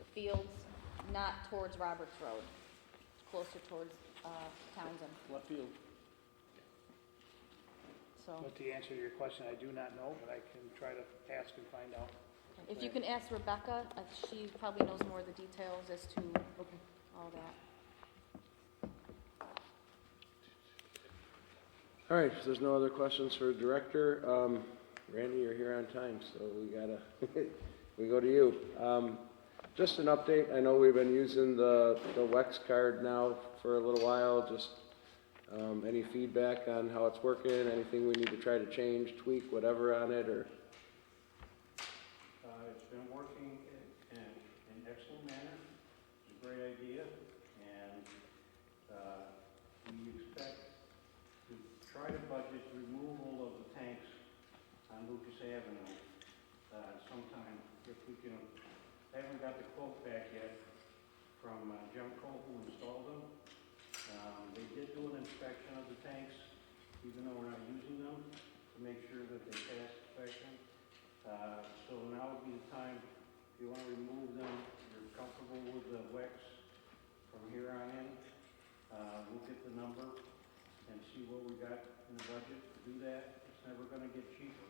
the fields, not towards Roberts Road, closer towards Townsend. Left field. So But to answer your question, I do not know, but I can try to ask and find out. if you can ask Rebecca, she probably knows more of the details as to all that. All right, if there's no other questions for Director, Randy, you're here on time, so we go to you. Just an update, I know we've been using the WEX card now for a little while, just any feedback on how it's working, anything we need to try to change, tweak, whatever on it, or? It's been working in an excellent manner. It's a great idea, and we expect to try to budget removal of the tanks on Lucas Avenue sometime if we can. I haven't got the quote back yet from Jumco who installed them. They did do an inspection of the tanks, even though we're not using them, to make sure that they pass inspection. So now would be the time, if you want to remove them, you're comfortable with the WEX from here on in. Look at the number and see what we got in the budget to do that. It's never going to get cheaper.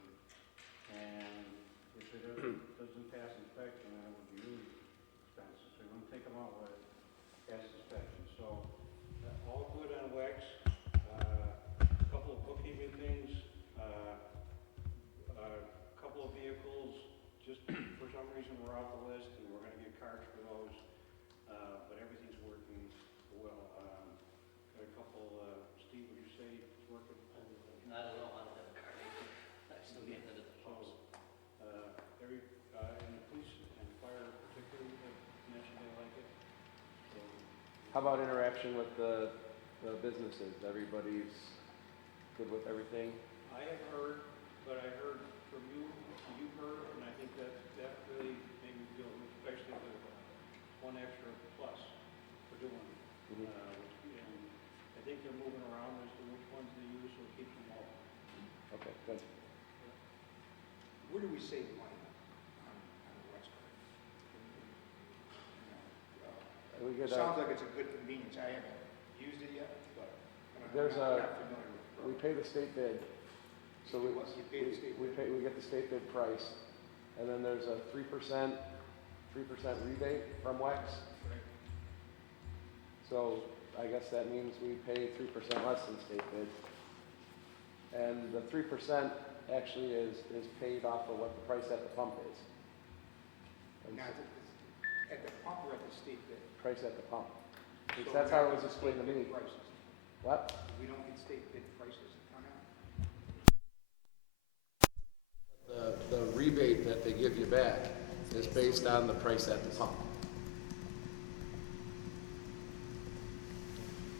And if it doesn't pass inspection, then it would be really expensive. So you want to take them out with pass inspection. So all good on WEX. A couple of bookkeeping things. A couple of vehicles, just for some reason we're off the list, and we're going to get cards for those. But everything's working well. Got a couple. Steve, would you say it's working? I don't know. I don't have a card. I still get that at the post. And the police and fire particularly have mentioned they like it. So, How about interaction with the businesses? Everybody's good with everything? I have heard, but I heard from you, you've heard, and I think that really made me feel, especially the one extra plus for doing it. And I think they're moving around as to which ones they use, so keep them all. Okay, good. Where do we save money on the West Coast? We get, Sounds like it's a good convenience. I haven't used it yet, but There's I'm not familiar with the we program. pay the state bid, so we get the state bid price, and then there's a 3% rebate from WEX. Right. So I guess that means we pay 3% less than state bid. And the 3% actually is paid off of what the price at the pump is. And Now, so- at the pump or at the state bid? price at the pump. So That's we how don't it was get explained to state me. bid prices. What? We don't get state bid prices on that? The rebate that they give you back is based on the price at the pump.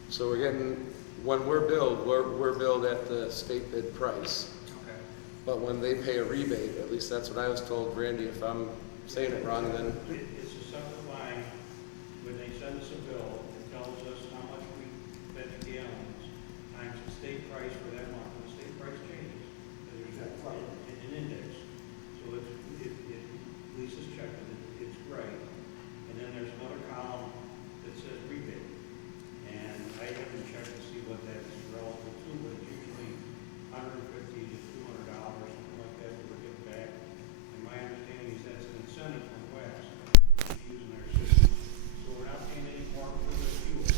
So we're getting, when we're billed at the state bid price. Okay. But when they pay a rebate, at least that's what I was told, Randy, if I'm saying it wrong, then It's a separate line. When they send us a bill, it tells us how much we spent in gallons times the state price for that month. And the state price changes. There's an index. So Lisa's checking it, it's right. And then there's another column that says rebate. And I haven't checked to see what that's relative to, but it's usually $150 to $200, something like that, that we're getting back. And my understanding is that's an incentive from WEX to using their system. So we're not paying any more for the fuel.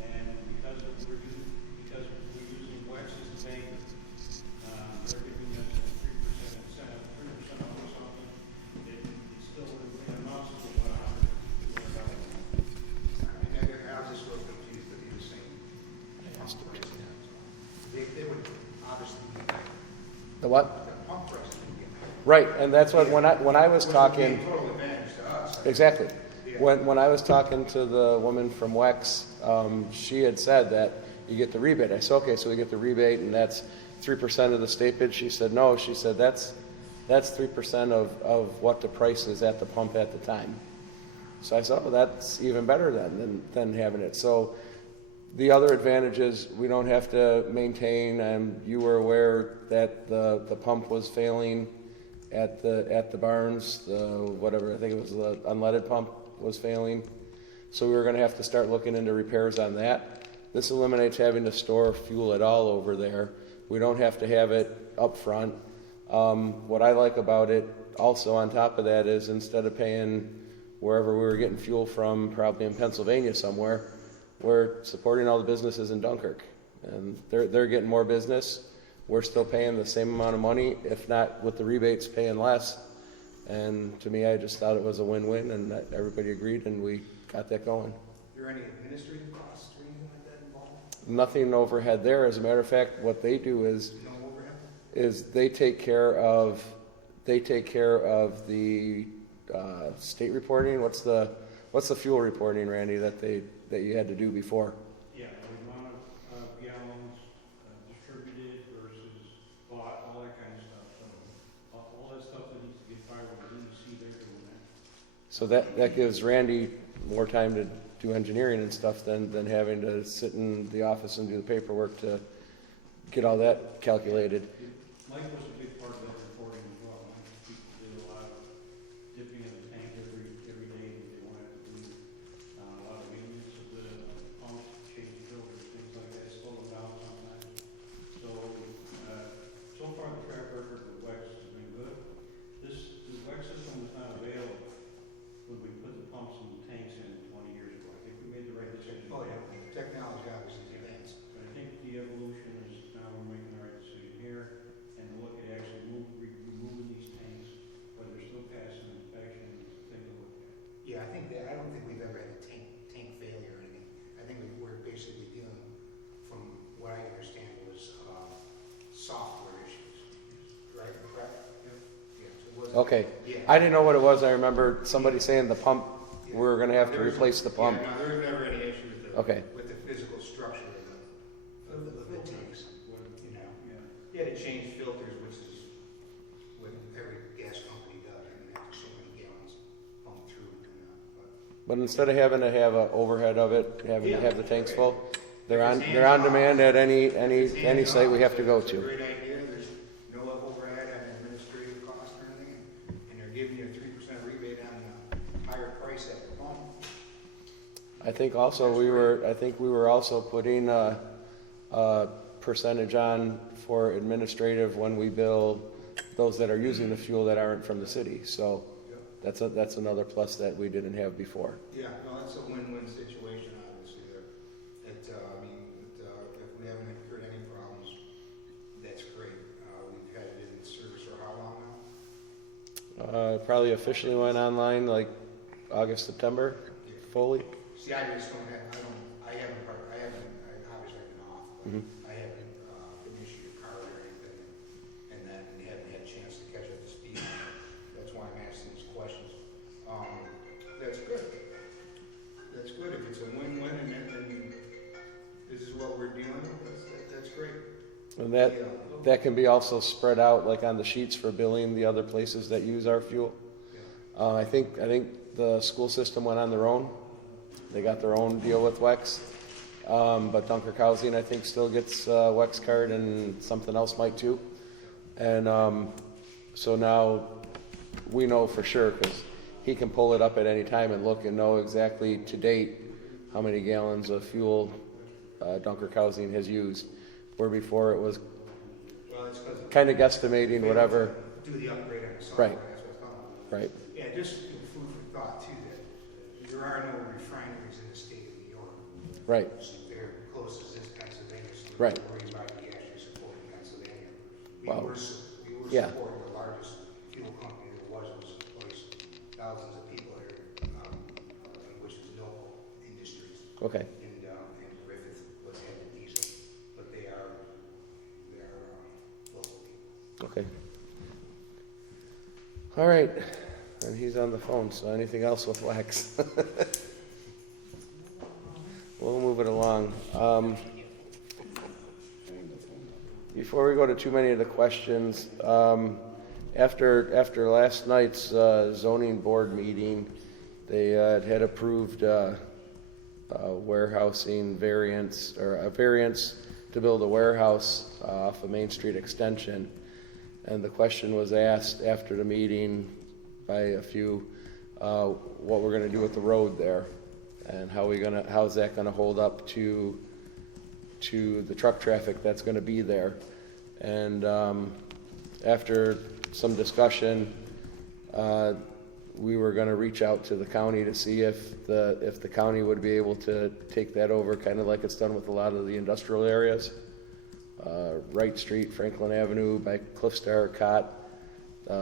And because we're using WEX as the bank, they're giving us a 3% incentive, 3% off or something. It still amounts to about $150. I was just a little confused that he was saying. They would obviously get back. the what? The pump prices would get back. Right, and that's what, when I was Which would be talking, a total advantage to us. exactly. Yeah. When I was talking to the woman from WEX, she had said that you get the rebate. I said, okay, so we get the rebate and that's 3% of the state bid. She said, no, she said, that's 3% of what the price is at the pump at the time. So I said, oh, that's even better than having it. So the other advantage is we don't have to maintain, and you were aware that the pump was failing at the barns, whatever, I think it was the unleaded pump was failing. So we were gonna have to start looking into repairs on that. This eliminates having to store fuel at all over there. We don't have to have it up front. What I like about it also on top of that is instead of paying wherever we were getting fuel from, probably in Pennsylvania somewhere, we're supporting all the businesses in Dunkirk. And they're getting more business. We're still paying the same amount of money, if not with the rebates paying less. And to me, I just thought it was a win-win, and that everybody agreed, and we got that going. Are there any administrative costs or anything like that involved? Nothing overhead there. As a matter of fact, what they do is No overhead? they take care of the state reporting. What's the fuel reporting, Randy, that you had to do before? Yeah, the amount of gallons distributed versus bought, all that kind of stuff. So all that stuff that needs to get filed with the EDC, they're doing that. So that gives Randy more time to do engineering and stuff than having to sit in the office and do the paperwork to get all that calculated. Mike was a big part of that reporting as well. Mike did a lot of dipping in the tank every day that they wanted to do. A lot of maintenance of the pumps, changing filters, things like that, slow them down sometimes. So far the track record with WEX has been good. The WEX system was not available when we put the pumps and the tanks in 20 years ago. I think we made the right decision. Oh, yeah, technology obviously is advanced. But I think the evolution is now we're making the right decision here and look at actually removing these tanks, but they're still passing inspection, take a look at. Yeah, I don't think we've ever had a tank failure or anything. I think we're basically dealing, from what I understand, was software issues, right? Correct? Yep. Yeah, so it wasn't. Okay. Yeah. I didn't know what it was. I remember somebody saying the pump, we were going to have to replace the pump. Yeah, no, there was never any issue with Okay. with the physical structure of the tanks, you know. Yeah. You had to change filters, which is what every gas company does, and after so many gallons pumped through. But instead of having to have an overhead of it, having to Yeah. have the tanks full, they're If on it's demand at any hands-off, site we have to go it's a to. great idea, there's no overhead and administrative cost or anything, and they're giving you a 3% rebate on the higher price at the pump. I think we were also putting a percentage on for administrative when we bill those that are using the fuel that aren't from the city. So Yep. that's another plus that we didn't have before. Yeah, no, that's a win-win situation, obviously, there. If we haven't incurred any problems, that's great. We've had it in service for how long now? Probably officially went online like August, September, fully. See, I just don't have, I haven't, obviously I've been off, but Mhm. I haven't been issued a card or anything, and haven't had a chance to catch up to speed. That's why I'm asking these questions. That's good. That's good. If it's a win-win and this is what we're dealing with, that's great. And Yeah. that can be also spread out like on the sheets for billing the other places that use our fuel. Yeah. I think the school system went on their own. They got their own deal with WEX. But Dunkirk Housing, I think, still gets WEX card, and something else might too. And so now we know for sure, because he can pull it up at any time and look and know exactly to date how many gallons of fuel Dunkirk Housing has used, where before it was Well, it's because kind of guesstimating whatever. do the upgrade on the software. Right. That's what's going on. Right. Yeah, just food for thought too, that there are no refineries in the state of New York. Right. They're close as this Pennsylvania, so Right. the worries about the actually supporting Pennsylvania. Wow. We were Yeah. supporting the largest fuel company there was placed thousands of people here, which was local industries. Okay. And Griffith was headed diesel, but they're local people. Okay. All right. And he's on the phone, so anything else with WEX? We'll move it along. Before we go to too many of the questions, after last night's zoning board meeting, they had approved warehousing variance, or a variance to build a warehouse off of Main Street Extension. And the question was asked after the meeting by a few, what we're gonna do with the road there, and how's that gonna hold up to the truck traffic that's gonna be there. And after some discussion, we were gonna reach out to the county to see if the county would be able to take that over, kind of like it's done with a lot of the industrial areas. Wright Street, Franklin Avenue, by Cliff Star, Cott,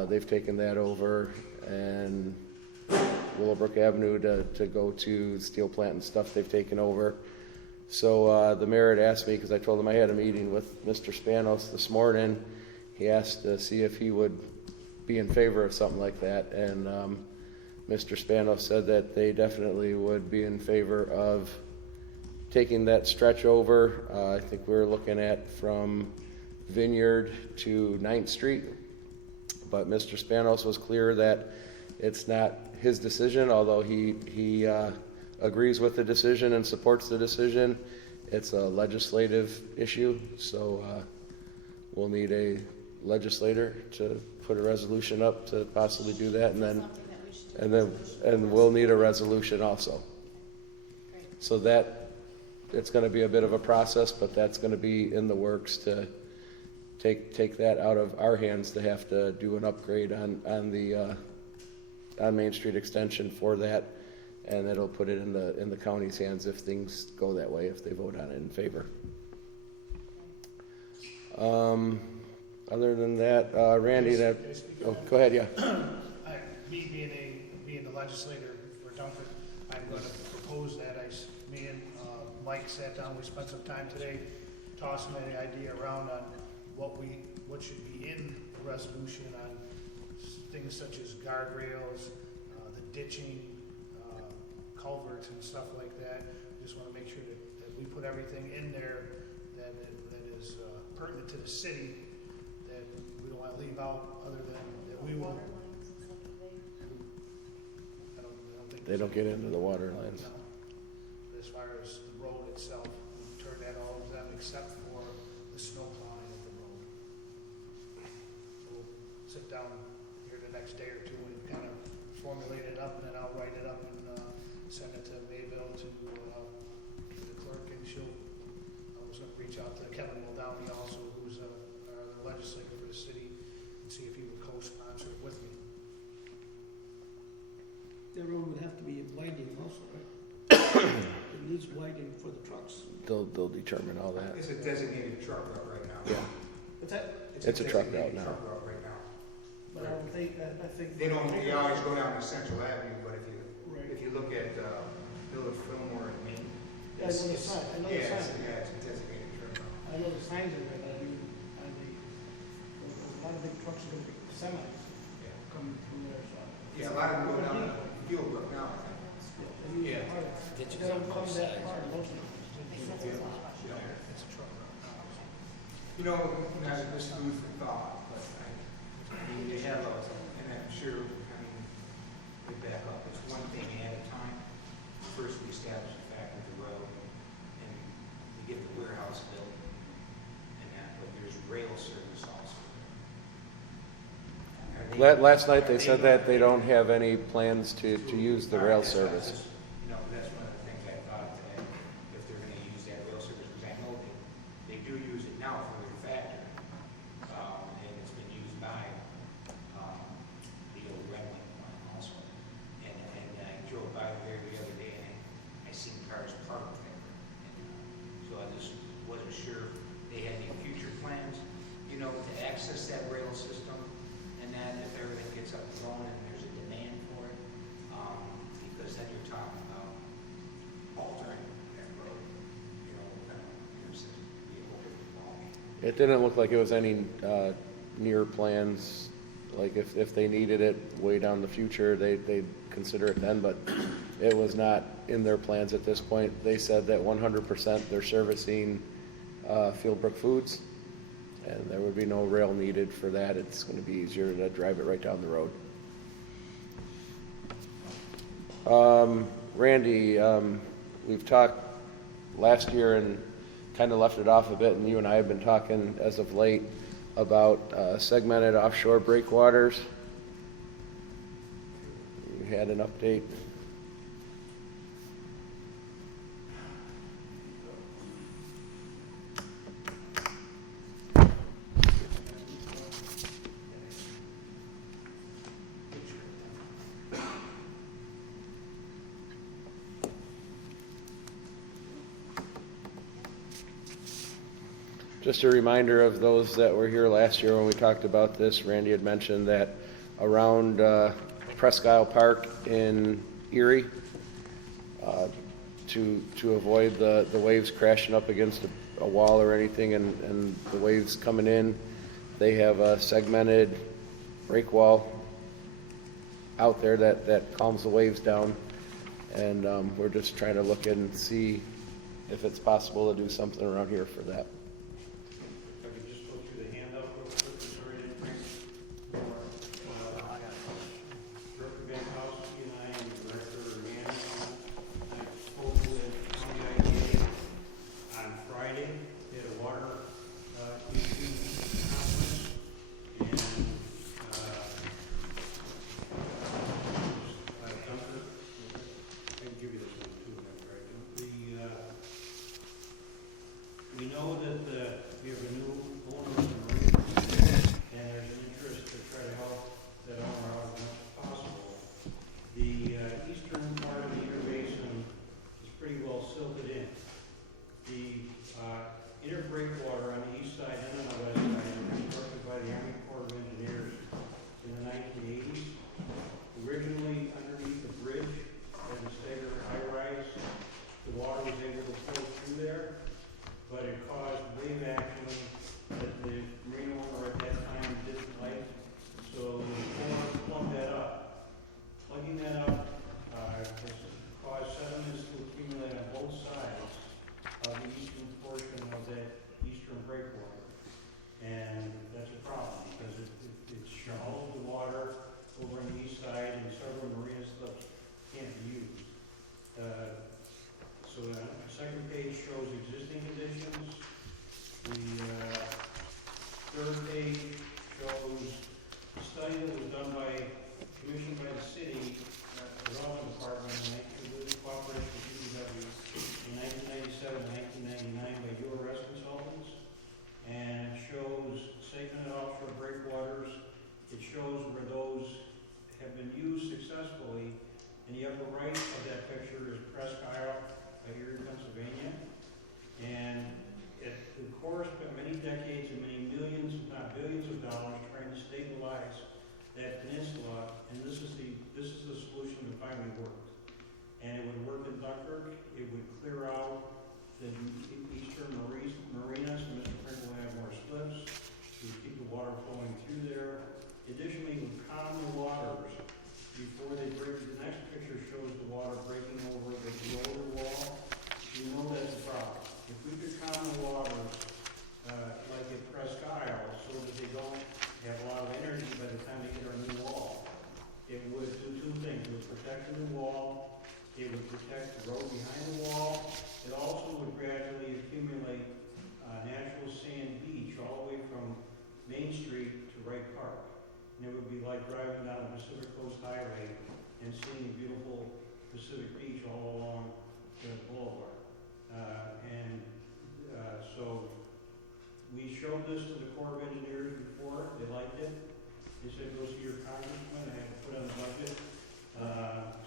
they've taken that over, and Willowbrook Avenue to go to steel plant and stuff they've taken over. So the mayor had asked me, because I told him I had a meeting with Mr. Spanos this morning, he asked to see if he would be in favor of something like that, and Mr. Spanos said that they definitely would be in favor of taking that stretch over. I think we're looking at from Vineyard to 9th Street, but Mr. Spanos was clear that it's not his decision, although he agrees with the decision and supports the decision. It's a legislative issue, so we'll need a legislator to put a resolution up to possibly do that, and we'll need a resolution also. So that it's going to be a bit of a process, but that's going to be in the works to take that out of our hands to have to do an upgrade on Main Street extension for that, and it'll put it in the county's hands if things go that way, if they vote on it in favor. Other than that, Randy, go ahead, yeah. Being the legislator for Dunkirk, I'm going to propose that. Me and Mike sat down, we spent some time today tossing the idea around on what should be in the resolution on things such as guardrails, the ditching, culverts and stuff like that. Just want to make sure that we put everything in there that is pertinent to the city, that we don't want to leave out, other than that we will. I don't think They don't get into the water lines. No. As far as the road itself, we turn that all of them except for the snow plowing of the road. We'll sit down here the next day or two and kind of formulate it up, and then I'll write it up and send it to Mayville, to the clerk, and I was going to reach out to Kevin Muldowney also, who's the legislator for the city, and see if he would co-sponsor it with me. The road would have to be widening also, right? It needs widening for the trucks. They'll determine all that. It's a designated truck route right now. Yeah, What's that? It's a truck route now. Truck route right now. But I don't think that, I think. They always go down to Central Avenue, but Right. if you look at Village Fillmore and Main. Yeah, I know the sign, I know the sign. Yeah, it's a designated truck route. I know the signs are there, but I mean, a lot of big trucks are gonna be semis Yeah. coming through there, so. Yeah, a lot of them go down to Fieldbrook now, I think. Yeah. Ditches They don't on come both that sides. far, most of them. It's a truck route. You know, not this is food for thought, but I mean, they have and I'm sure, we back up, it's one thing at a time. First, we establish the fact of the road, and we get the warehouse built, and that, but there's rail service also. Last night they said that they don't have any plans to use the rail service. You know, that's one of the things I thought today, if they're gonna use that rail service, because I know they do use it now for their factory. And it's been used by, the old Redland one also. And I drove by there the other day, and I seen cars parked there. So I just wasn't sure if they had any future plans, to access that rail system, and then if everything gets up and going and there's a demand for it, because then you're talking about altering that road, be a whole different ballgame. It didn't look like it was any near plans, like if they needed it way down the future, they'd consider it then, but it was not in their plans at this point. They said that 100% they're servicing Fieldbrook Foods, and there would be no rail needed for that. It's going to be easier to drive it right down the road. Randy, we've talked last year and kind of left it off a bit, and you and I have been talking as of late about segmented offshore breakwaters. You had an update. Just a reminder of those that were here last year when we talked about this. Randy had mentioned that around Presque Isle Park in Erie, to avoid the waves crashing up against a wall or anything and the waves coming in, they have a segmented break wall out there that calms the waves down. And we're just trying to look and see if it's possible to do something around here for that. If I could just go through the handout real quick, sorry, I didn't bring more. Director Van Housen and I and Director Mann, I spoke with County IDA on Friday. They had a water issue conference, and Dunkirk, I can give you this one too, right? We know that we have a new owner of the marina, and there's an interest to try to help that owner out as much as possible. The eastern part of the Erie Basin is pretty well silted in. The inner breakwater on the east side and on the west side was constructed by the Army Corps of Engineers in the 1980s. Originally underneath the bridge at the staggered high rise, the water was able to flow through there, but it caused wave action that the marina owner at that time didn't like, so the Corps plugged that up. Plugging that up has caused sediments to accumulate on both sides of the eastern portion of that eastern breakwater. And that's a problem, because it shallows the water over on the east side, and several marina stuff can't be used. So the second page shows existing conditions. The third page shows a study that was done commissioned by the city, development department, with cooperation with DPW in 1997 and 1999 by URS consultants. And it shows segmented offshore breakwaters. It shows where those have been used successfully. In the upper right of that picture is Presque Isle by Erie, Pennsylvania. And the Corps spent many decades and many millions, if not billions of dollars trying to stabilize that peninsula, and this is the solution that finally worked. And it would work in Dunkirk. It would clear out the eastern marinas, and Mr. Pringle will have more slips. It would keep the water flowing through there. Additionally, it would calm the waters before they break. The next picture shows the water breaking over the lower wall. You know that's a problem. If we could calm the waters like at Presque Isle, so that they don't have a lot of energy by the time they hit our new wall, it would do two things. It would protect the new wall. It would protect the road behind the wall. It also would gradually accumulate natural sand beach all the way from Main Street to Wright Park. And it would be like driving down the Pacific Coast Highway and seeing beautiful Pacific Beach all along the boulevard. So we showed this to the Corps of Engineers before. They liked it. They said, go see your congressman. I had to put on the budget.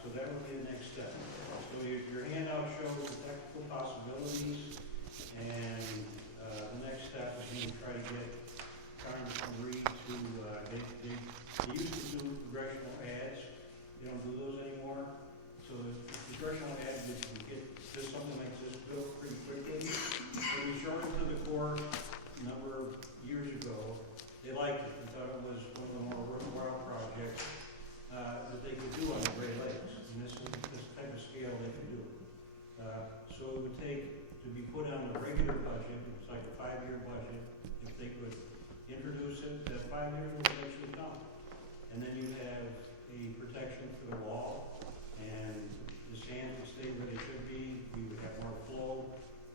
So that would be the next step. So your handout shows the technical possibilities, and the next step is to try to get Congressman Reed to, they used to do congressional ads. They don't do those anymore. So the congressional ads, you can get just something like this built pretty quickly. So we showed it to the Corps a number of years ago. They liked it. They thought it was one of the more worthwhile projects that they could do on the Great Lakes. And this is this type of scale they could do. So it would take to be put on the regular budget. It's like a 5-year budget. If they could introduce it, that 5 years would actually come. And then you have a protection for the wall, and the sands would stay where they should be. We would have more flow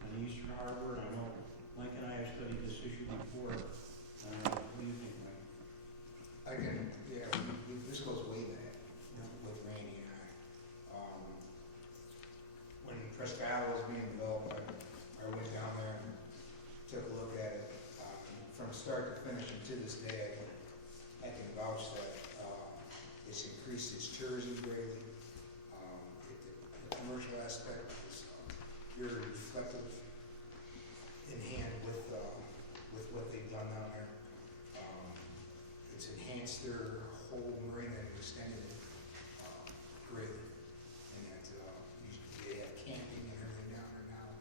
on the eastern harbor. And I know Mike and I have studied this issue before. Presque Isle is being developed. I went down there and took a look at it. From start to finish, and to this day, I can vouch that it's increased its tourism greatly. The commercial aspect is very reflective in hand with what they've done down there. It's enhanced their whole marina and extended it greatly. And that they have camping and everything down there now.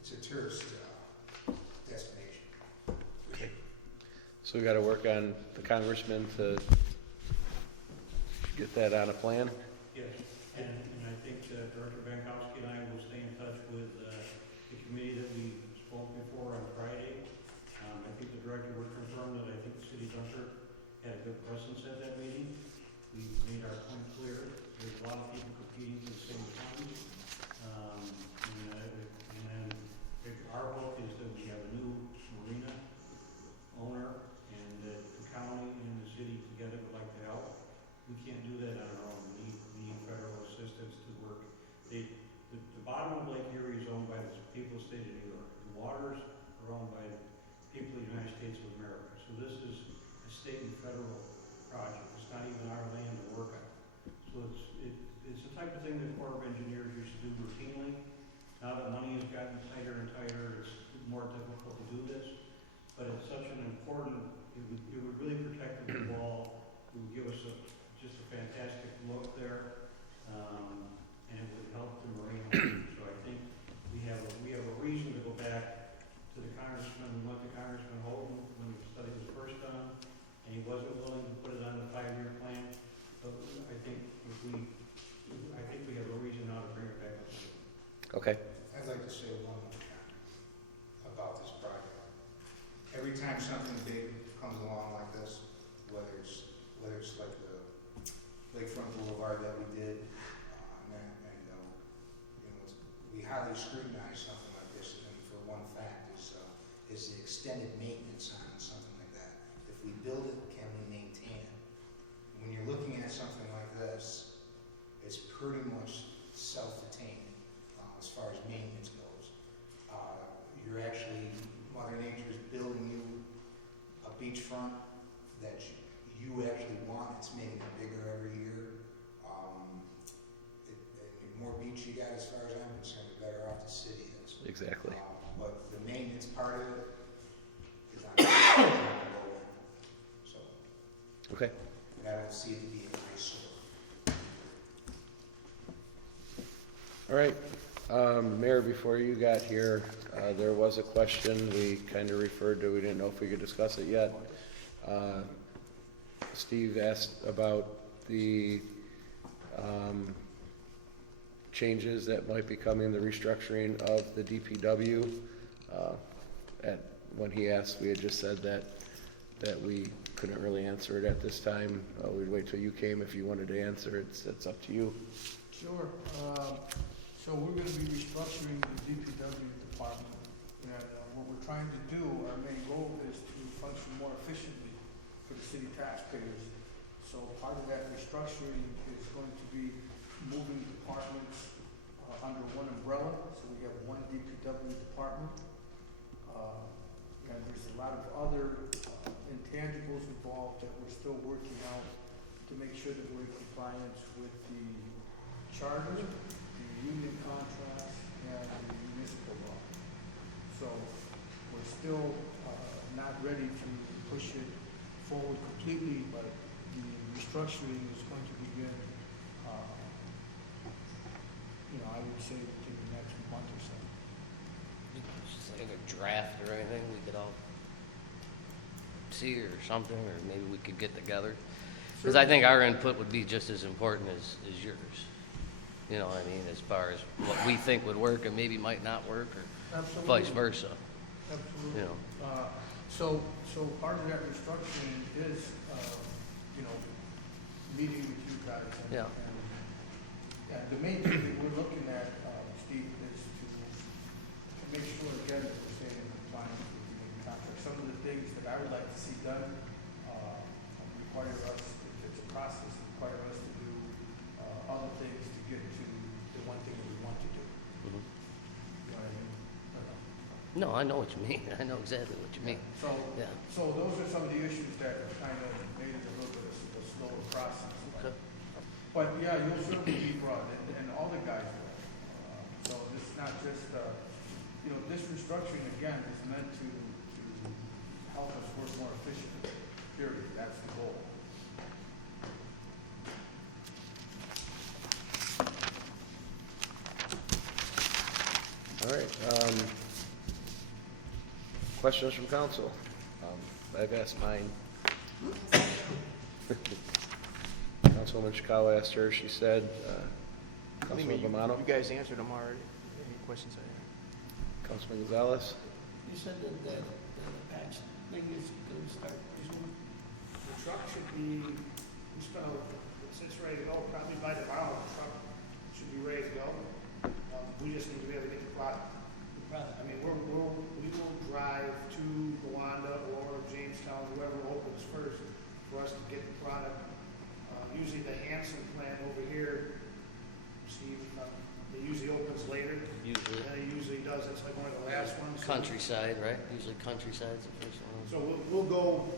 It's a tourist destination. So we gotta work on the congressman to get that on a plan. Yes, and I think Director Bankowski and I will stay in touch with the committee that we spoke before on Friday. I think the director would confirm that I think the city of Dunkirk had a good presence at that meeting. We made our point clear. There's a lot of people competing for the same funds. Our hope is that we have a new marina owner and that the county and the city together would like to help. We can't do that on our own. We need federal assistance to work. The bottom of Lake Erie is owned by the people of the state of New York. The waters are owned by the people of the United States of America. So this is a state and federal project. It's not even our land to work on. So it's the type of thing that Corps of Engineers used to do routinely. Now that money has gotten tighter and tighter, it's more difficult to do this. But it's such an important, it would really protect the wall. It would give us just a fantastic look there, and it would help the marine. So I think we have a reason to go back to the congressman. We went to Congressman Holden when the study was first done, and he wasn't willing to put it on the 5-year plan. But I think we have a reason now to bring it back up. Okay. I'd like to say one more comment about this project. Every time something big comes along like this, whether it's like the Lakefront Boulevard that we did, we highly scrutinize something like this, and for one fact is the extended maintenance on something like that. If we build it, can we maintain it? When you're looking at something like this, it's pretty much self-contained as far as maintenance goes. You're actually, Mother Nature is building you a beachfront that you actually want. It's making it bigger every year. The more beach you got, as far as I'm concerned, the better off the city is. Exactly. But the maintenance part of it is on the low end. So, Okay. and I don't see it being a nice All right. Mayor, before you got here, there was a question we kind of referred to. We didn't know if we could discuss it yet. Steve asked about the changes that might be coming, the restructuring of the DPW. When he asked, we had just said that we couldn't really answer it at this time. We'd wait till you came if you wanted to answer. It's up to you. Sure. So we're gonna be restructuring the DPW department. And what we're trying to do, our main goal is to function more efficiently for the city taxpayers. So part of that restructuring is going to be moving departments under one umbrella. So we have one DPW department. And there's a lot of other intangibles involved that we're still working out to make sure that we're in compliance with the charter, the union contracts, and the municipal law. So we're still not ready to push it forward completely, but the restructuring is going to begin, I would say within the next month or so. Just like a draft or anything we could all see or something, or maybe we could get together. Because I think our input would be just as important as yours. You know what I mean, as far as what we think would work and maybe might not work, or Absolutely. vice versa. Absolutely. You know. So part of that restructuring is, meeting with you guys. Yeah. And the main thing that we're looking at, Steve, is to make sure, again, that we're staying in compliance with the union contract. Some of the things that I would like to see done require us, if it's a process, require us to do other things to get to No, I know what you mean. I know exactly what you mean. So, Yeah. so those are some of the issues that have kind of made it a little bit of a slower process. Okay. But yeah, you'll certainly be brought in, and all the guys will. So this is not just, this restructuring again is meant to help us work more efficiently, period. That's the goal. All right. Questions from council? I've asked mine. Councilwoman Chikawa asked her, she said, Councilman Bomano, You guys answered them already. Any questions I have? Councilman Gonzalez. You said that the patch thing is going to start soon? The truck should be installed, it's ready to go, probably by tomorrow, the truck should be ready to go. We just need to be able to get the product. I mean, we will drive to Rwanda or Jamestown, whoever opens first, for us to get the product. Usually the Hanson plant over here, Steve, it usually opens later. Usually. And it usually does, it's like one of the last ones. Countryside, right? Usually countryside's the first one. So we'll go,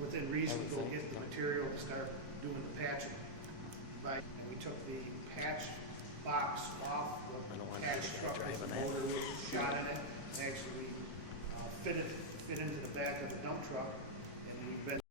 within reason, go get the material and start doing the patching. Right, and we took the patch box off I don't the want patch to truck, drive the on that. motor was shot in it, and actually fit into the back of the dump truck, and we've been